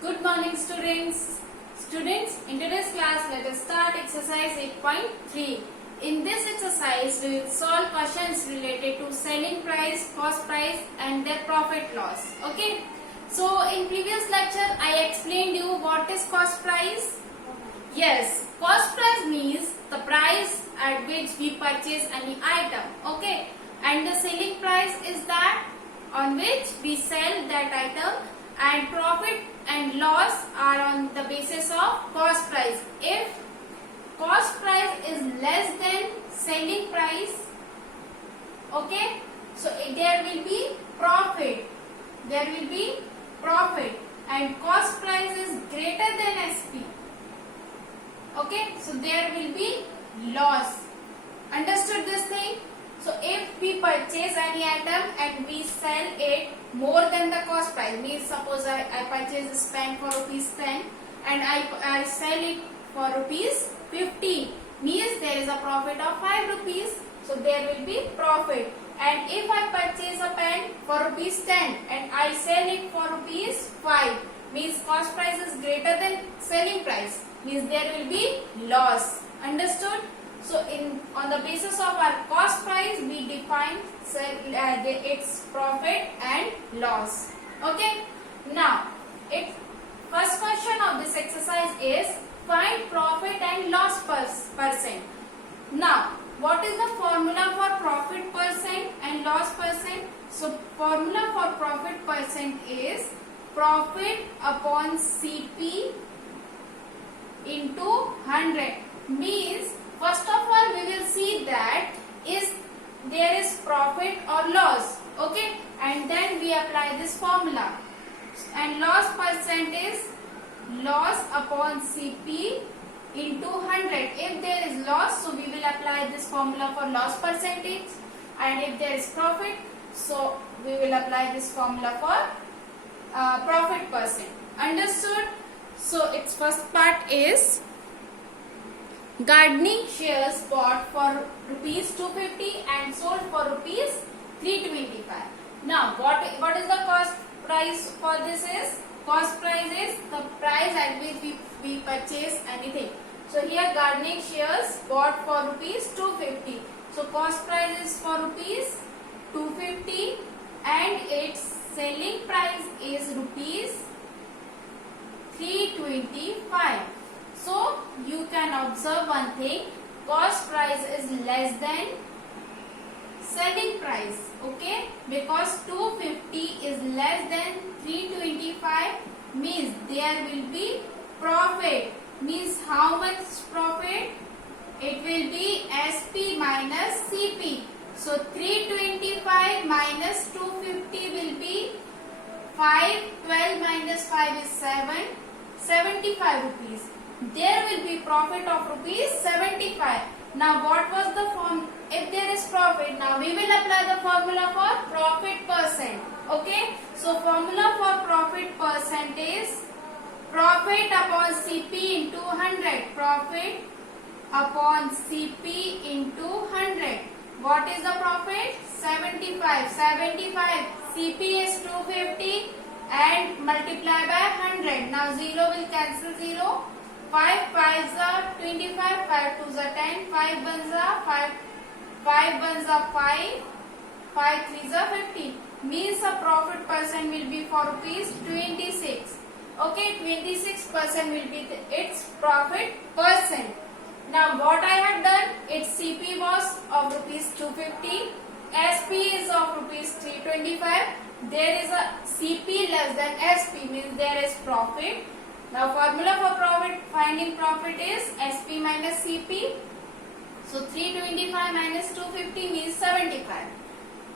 Good morning students. Students, in today's class let us start exercise 8.3. In this exercise we will solve questions related to selling price, cost price and their profit loss. Okay. So in previous lecture I explained you what is cost price. Yes, cost price means the price at which we purchase any item. Okay. And the selling price is that on which we sell that item, and profit and loss are on the basis of cost price. If cost price is less than selling price, okay, so there will be profit. There will be profit, and cost price is greater than SP. Okay, so there will be loss. Understood this thing? So if we purchase any item and we sell it more than the cost price, means suppose I purchase this pen for rupees 10 and I sell it for rupees 50, means there is a profit of 5 rupees. So there will be profit. And if I purchase a pen for rupees 10 and I sell it for rupees 5, means cost price is greater than selling price, means there will be loss. Understood? So on the basis of our cost price we define its profit and loss. Okay. Now first question of this exercise is find profit and loss percent. Now what is the formula for profit percent and loss percent? So formula for profit percent is profit upon CP into 100. Means first of all we will see that there is profit or loss, okay, and then we apply this formula. And loss percent is loss upon CP into 100. If there is loss, so we will apply this formula for loss percentage, and if there is profit, so we will apply this formula for profit percent. Understood? So its first part is gardening shears bought for rupees 250 and sold for rupees 325. Now what is the cost price for this is? Cost price is the price at which we purchase anything. So here gardening shears bought for rupees 250. So cost price is for rupees 250 and its selling price is rupees 325. So you can observe one thing, cost price is less than selling price, okay, because 250 is less than 325, means there will be profit. Means how much profit? It will be SP minus CP. So 325 minus 250 will be 5, 12 minus 5 is 7, 75 rupees. There will be profit of rupees 75. Now what was the form? If there is profit, now we will apply the formula for profit percent. Okay. So formula for profit percent is profit upon CP into 100. Profit upon CP into 100. What is the profit? 75. 75. CP is 250 and multiply by 100. Now 0 will cancel 0. 5 5s are 25, 5 2s are 10, 5 1s are 5, 5 1s are 5, 5 3s are 50. Means the profit percent will be for rupees 26. Okay, 26% will be its profit percent. Now what I have done, its CP was of rupees 250, SP is of rupees 325. There is a CP less than SP, means there is profit. Now formula for profit, finding profit is SP minus CP. So 325 minus 250 means 75.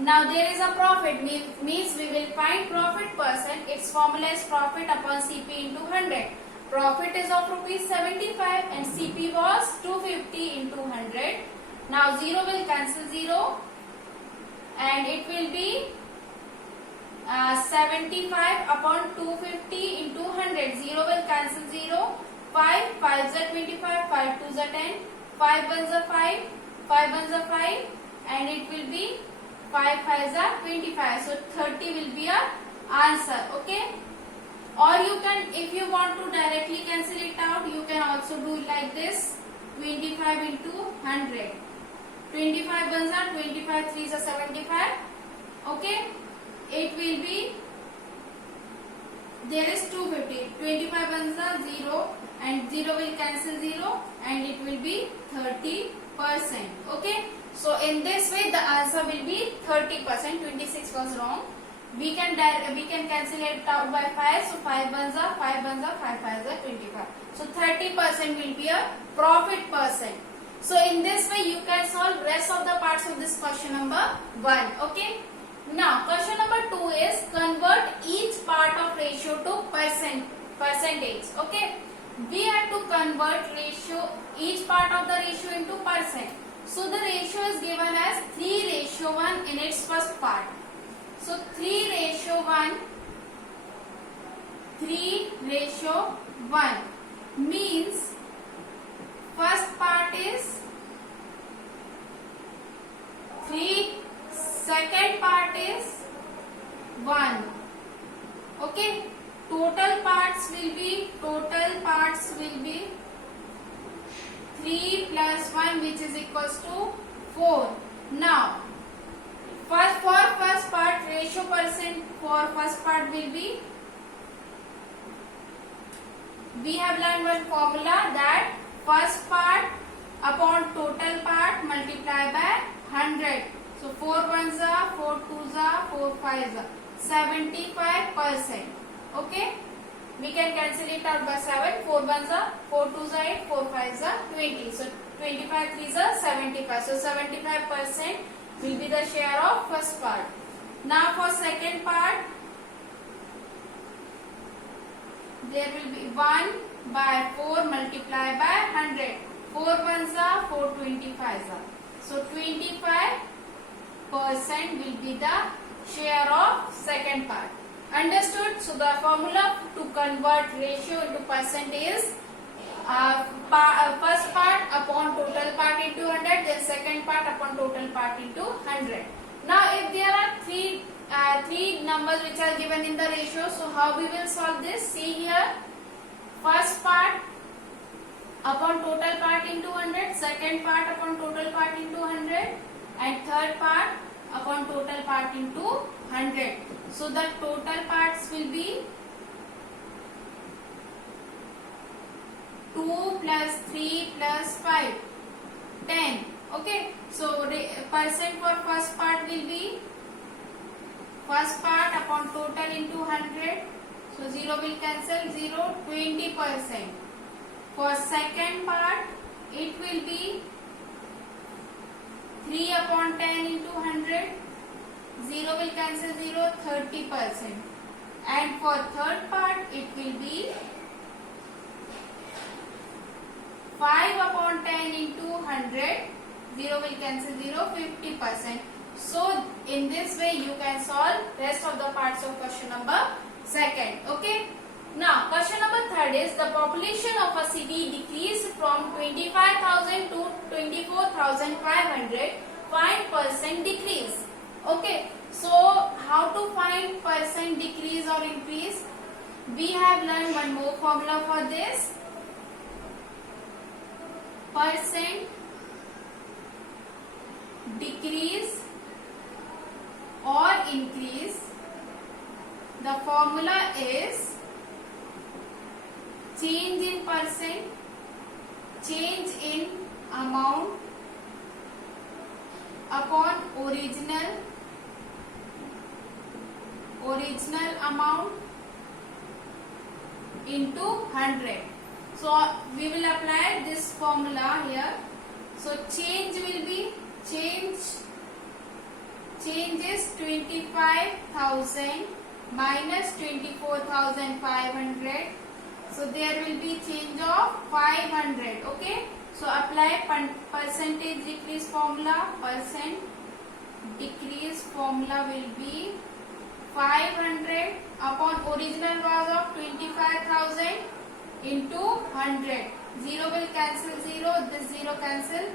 Now there is a profit, means we will find profit percent. Its formula is profit upon CP into 100. Profit is of rupees 75 and CP was 250 into 100. Now 0 will cancel 0 and it will be 75 upon 250 into 100. 0 will cancel 0. 5 5s are 25, 5 2s are 10, 5 1s are 5, 5 1s are 5, and it will be 5 5s are 25. So 30 will be our answer. Okay. or you can, if you want to directly cancel it out, you can also do it like this, 25 into 100. 25 ones are 25, 3s are 75. Okay, it will be, there is 250. 25 ones are 0 and 0 will cancel 0 and it will be 30%. Okay, so in this way the answer will be 30%. 26 was wrong. We can cancel it out by 5. So 5 ones are 5 ones are 5 5s are 25. So 30% will be a profit percent. So in this way you can solve rest of the parts of this question number 1. Okay. Now question number 2 is convert each part of ratio to percentage. Okay. We have to convert each part of the ratio into percent. So the ratio is given as 3:1 in its first part. So 3:1, 3:1 means first part is 3, second part is 1. Okay, total parts will be 3 plus 1, which is equals to 4. Now for first part, ratio percent for first part will be, we have learned one formula that first part upon total part multiply by 100. So 4 ones are 4 twos are 4 fives are 75%. Okay, we can cancel it out by 7. 4 ones are 4 twos are 8, 4 fives are 20. So 25 threes are 75. So 75% will be the share of first part. Now for second part, there will be 1 by 4 multiplied by 100. 4 ones are 4 25s are. So 25% will be the share of second part. Understood? So the formula to convert ratio into percent is first part upon total part into 100, then second part upon total part into 100. Now if there are three numbers which are given in the ratio, so how we will solve this? See here, first part upon total part into 100, second part upon total part into 100 and third part upon total part into 100. So the total parts will be 2 plus 3 plus 5, 10. Okay, so percent for first part will be first part upon total into 100. So 0 will cancel, 0, 20%. For second part, it will be 3 upon 10 into 100. 0 will cancel 0, 30%. And for third part, it will be 5 upon 10 into 100. 0 will cancel 0, 50%. So in this way you can solve rest of the parts of question number 2. Okay. Now question number 3 is the population of a city decreased from 25,000 to 24,500. Find percent decrease. Okay. So how to find percent decrease or increase? We have learned one more formula for this. Percent decrease or increase, the formula is change in percent, change in amount upon original amount into 100. So we will apply this formula here. So change will be change is 25,000 minus 24,500. So there will be change of 500. Okay. So apply percentage decrease formula. Percent decrease formula will be 500 upon original was of 25,000 into 100. 0 will cancel 0. This 0 cancel.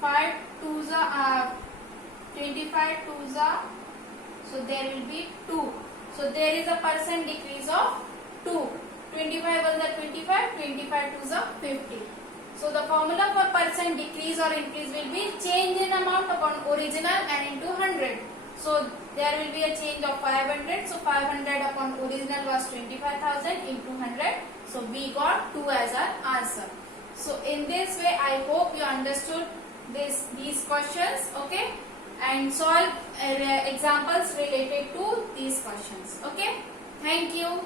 5 twos are 25 twos are. So there will be 2. So there is a percent decrease of 2. 25 was the 25, 25 to the 50. So the formula for percent decrease or increase will be change in amount upon original and into 100. So there will be a change of 500. So 500 upon original was 25,000 into 100. So we got 2 as our answer. So in this way, I hope you understood these questions, okay, and solve examples related to these questions, okay. Thank you.